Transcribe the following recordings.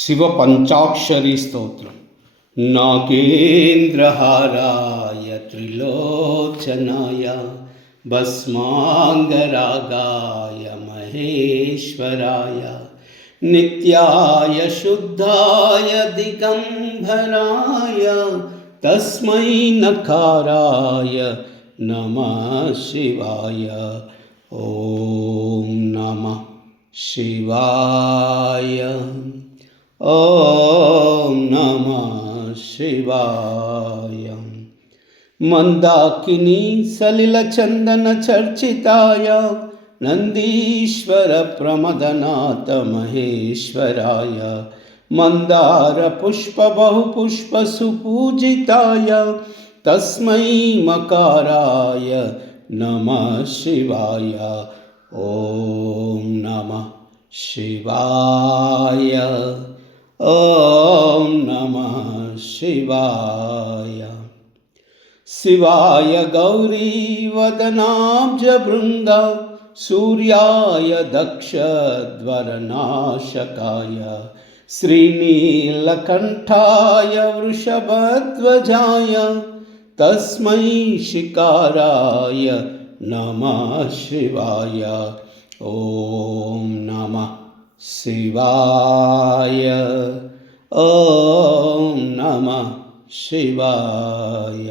शिव पंचाक्षरी स्तोत्रम। नागेन्द्रहाराय त्रिलोचनाय भस्मांगरागाय महेश्वराय नित्याय शुद्धाय दिगंबराय तस्मै नकाराय नमः शिवाय। ओम नमः शिवाय। ओम नमः शिवाय। मंदाकिनी सलिल चंदन चर्चिताय नंदीश्वर प्रमदनाथ महेश्वराय मंदार पुष्प बहुपुष्प सुपूजिताय तस्मै मकाराय नमः शिवाय। ओम नमः शिवाय। ओम नमः शिवाय। शिवाय गौरी वदनाब्ज भृंग सूर्याय दक्षध्वरनाशकाय श्रीनीलकंठाय वृषभध्वजाय तस्मै शिकाराय नमः शिवाय। ओम नमः शिवाय। ओम नमः शिवाय।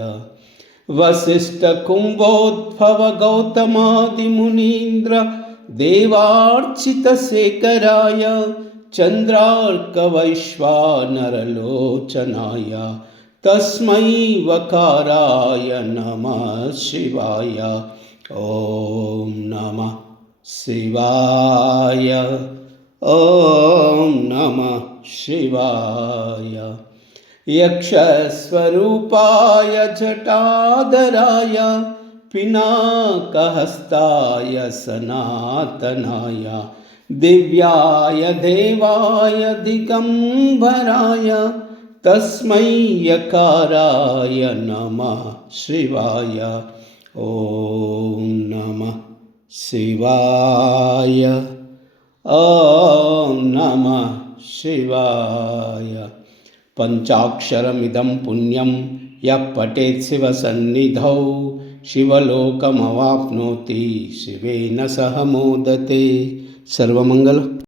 वसिष्ठ कुंभोद्भव गौतमादि मुनीन्द्र देवार्चित शेखराय चंद्रार्क वैश्वानरलोचनाय तस्मै वकाराय नमः शिवाय। ओम नमः शिवाय। ओम नमः शिवाय। यक्षस्वरूपाय जटाधराय पिनाकहस्ताय सनातनाय दिव्याय देवाय दिगंबराय तस्मै यकाराय नमः शिवाय। ओम नमः शिवाय। ओम नमः शिवाय। पंचाक्षरमिदं पुण्यं यः पठेत् शिवसन्निधौ शिवलोकमवाप्नोति शिवेन सह मोदते। सर्वमंगल।